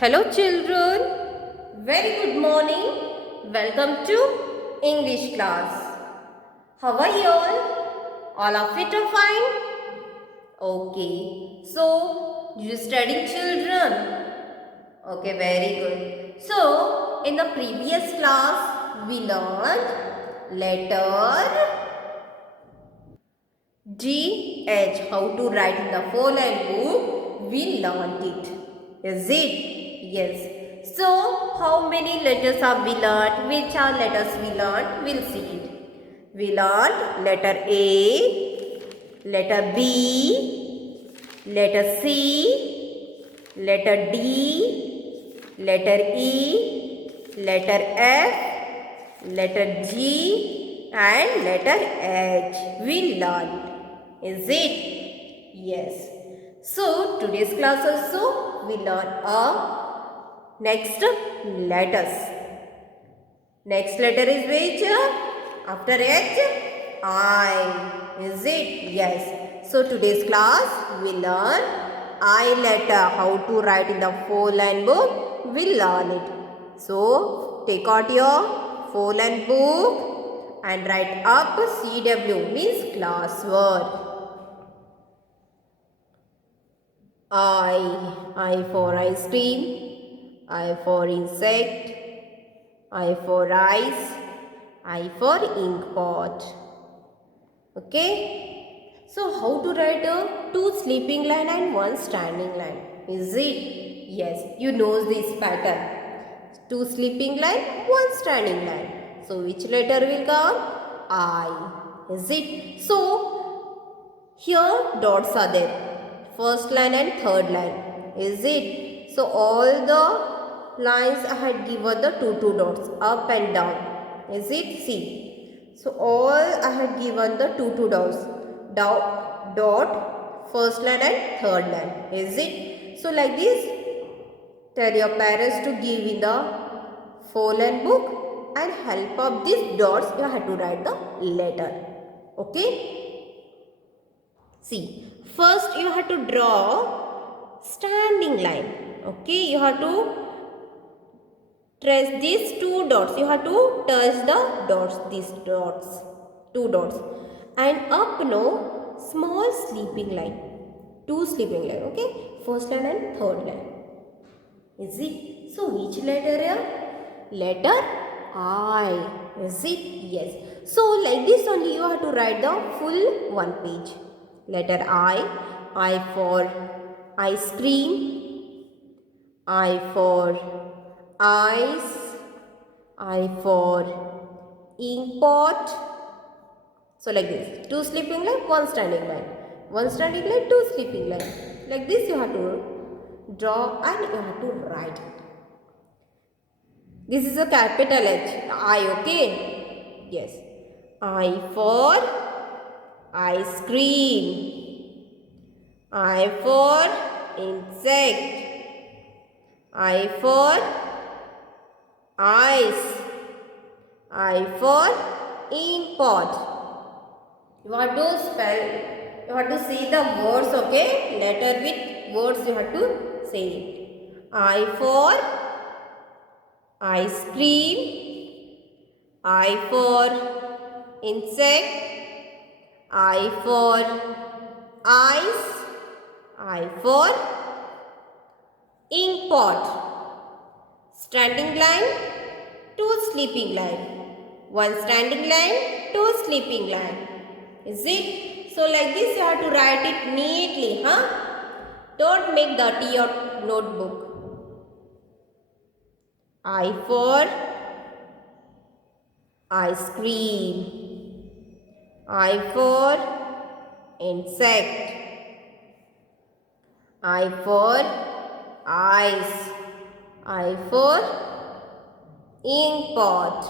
Hello children, very good morning. Welcome to English class. How are you all? All are fit or fine? Okay, so you studying children? Okay, very good. So in the previous class we learned letter GH, how to write in the four-line book. We learned it. Is it? Yes. So, how many letters have we learned? Which are letters we learned? We'll see it. We learned letter A, letter B, letter C, letter D, letter E, letter F, letter G and letter H. We learned. Is it? Yes. So, today's class also we learn next letters. Next letter is which? After H? I. Is it? Yes. So, today's class we learn I letter. How to write in the four-line book. We learn it. So, take out your four-line book and write up CW means class word. I for ice cream, I for insect, I for ice, I for ink pot. Okay. So how to write two sleeping line and one standing line? Is it? Yes, you know this pattern. Two sleeping line, one standing line. So which letter will come? I. Is it? So here dots are there. First line and third line. Is it? So all the lines I had given the two dots up and down. Is it? See. So all I had given the two dots. Dot first line and third line. Is it? So like this, tell your parents to give in the four-line book and help up these dots you have to write the letter. Okay. See, first you have to draw standing line. Okay, you have to trace these two dots. You have to touch the dots, these dots, two dots. And up no small sleeping line. Two sleeping line. Okay, first line and third line. Is it? So, which letter here? Letter I. Is it? Yes. So, like this only you have to write the full one page. Letter I for ice cream, I for ice, I for ink pot. So like this, two sleeping line, one standing line. One standing line, two sleeping line. Like this you have to draw and you have to write. This is a capital H, I, okay? Yes. I for ice cream, I for insect, I for ice, I for ink pot. You have to spell, you have to say the words, okay? Letter with words you have to say it. I for ice cream, I for insect, I for ice, I for ink pot. Standing line, two sleeping line. One standing line, two sleeping line. Is it? So like this you have to write it neatly, huh? Don't make dirty your notebook. I for ice cream, I for insect, I for ice, I for ink pot.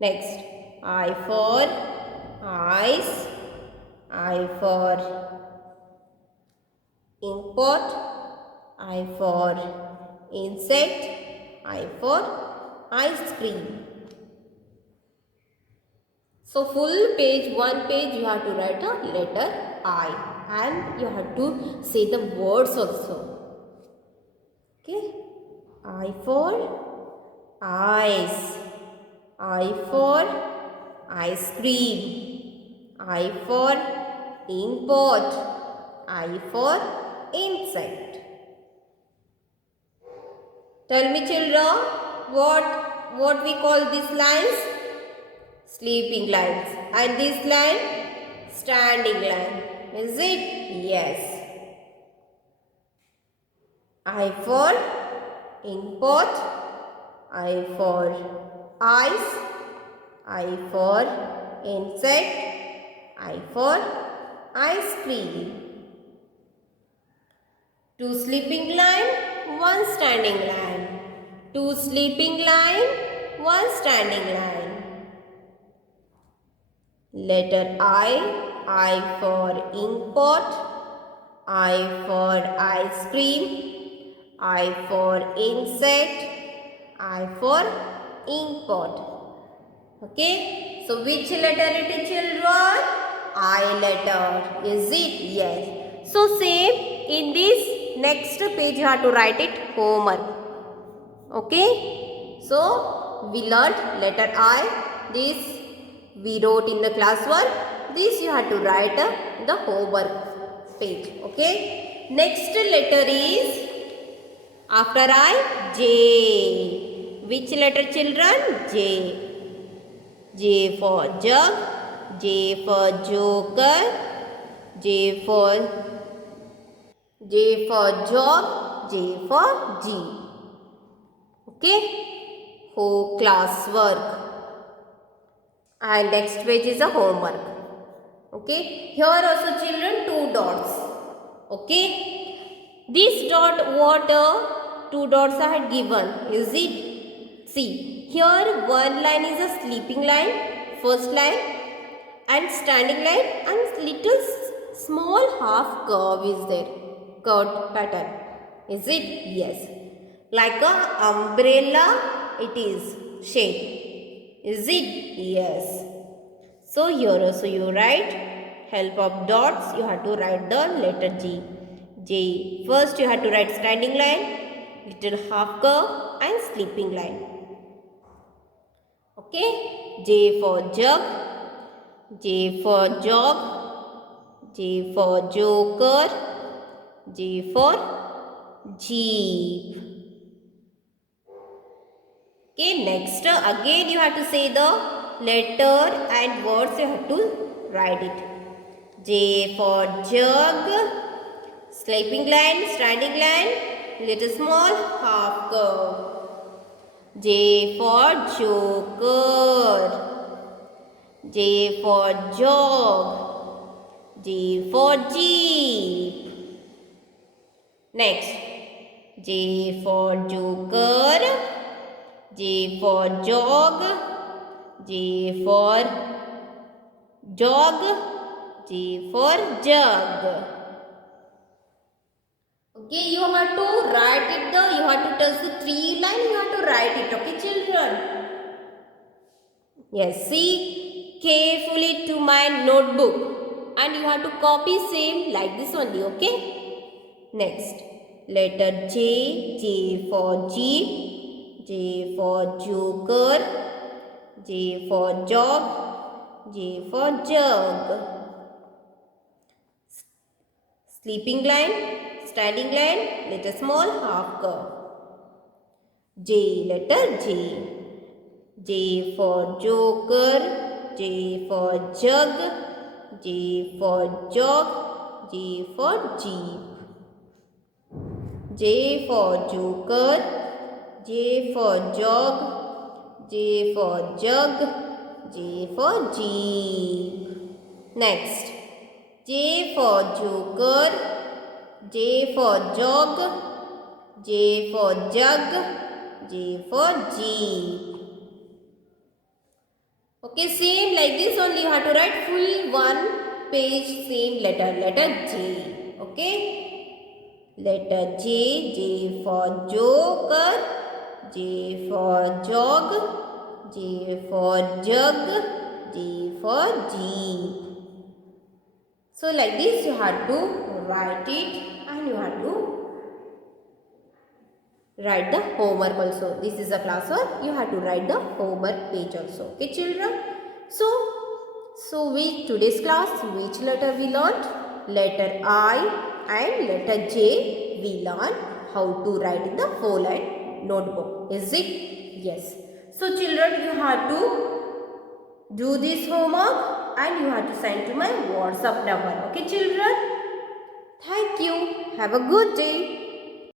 Next, I for ice, I for ink pot, I for insect, I for ice cream. So full page, one page you have to write a letter I. and you have to say the words also. Okay. I for ice. I for ice cream. I for ink pot. I for insect. Tell me children, what we call these lines? Sleeping lines. And this line? Standing line. Is it? Yes. I for ink pot. I for ice. I for insect. I for ice cream. Two sleeping line, one standing line. Two sleeping line, one standing line. Letter I for ink pot, I for ice cream, I for insect, I for ink pot. Okay, so which letter it is children? I letter, is it? Yes. So same in this next page you have to write it homework. Okay, so we learnt letter I. This we wrote in the classwork. This you have to write the homework page. Okay, next letter is after I, J. Which letter children? J. J for jug, J for joker, J for jog, J for G. Okay, whole class work. And next page is a homework. Okay, here also children two dots. Okay, this dot what two dots I had given, is it? See, here one line is a sleeping line, first line, and standing line, and little small half curve is there, curved pattern. Is it? Yes. Like a umbrella it is shape. Is it? Yes. So here also you write help of dots, you have to write the letter J. J. First you have to write standing line, little half curve and sleeping line. Okay. J for jug, J for jog, J for joker, J for jeep. Okay, next again you have to say the letter and words you have to write it. J for jug, sleeping line, standing line, little small half curve. J for joker, J for jog, J for jeep. Next, J for joker, J for jog, J for jog, J for jug. Okay, you have to write it you have to touch the three line, you have to write it, okay children? Yes, see carefully to my notebook and you have to copy same like this only, okay? Next, letter J, J for jeep, J for joker, J for jog, J for jug. Sleeping line, standing line, letter small half curve. J, letter J. J for joker, J for jug, J for jog, J for jeep. J for joker, J for jog, J for jug, J for jeep. Next, J for joker, J for jog, J for jug, J for jeep. Okay, same like this only you have to write full one page same letter J. Okay, letter J, J for joker, J for jog, J for jug, J for jeep. So like this you have to write it and you have to write the homework also. This is a class work. You have to write the homework page also. Okay children. So with today's class, which letter we learned? Letter I and letter J we learned how to write in the 4-line notebook. Is it? Yes. So children, you have to do this homework and you have to send to my WhatsApp number. Okay children? Thank you. Have a good day.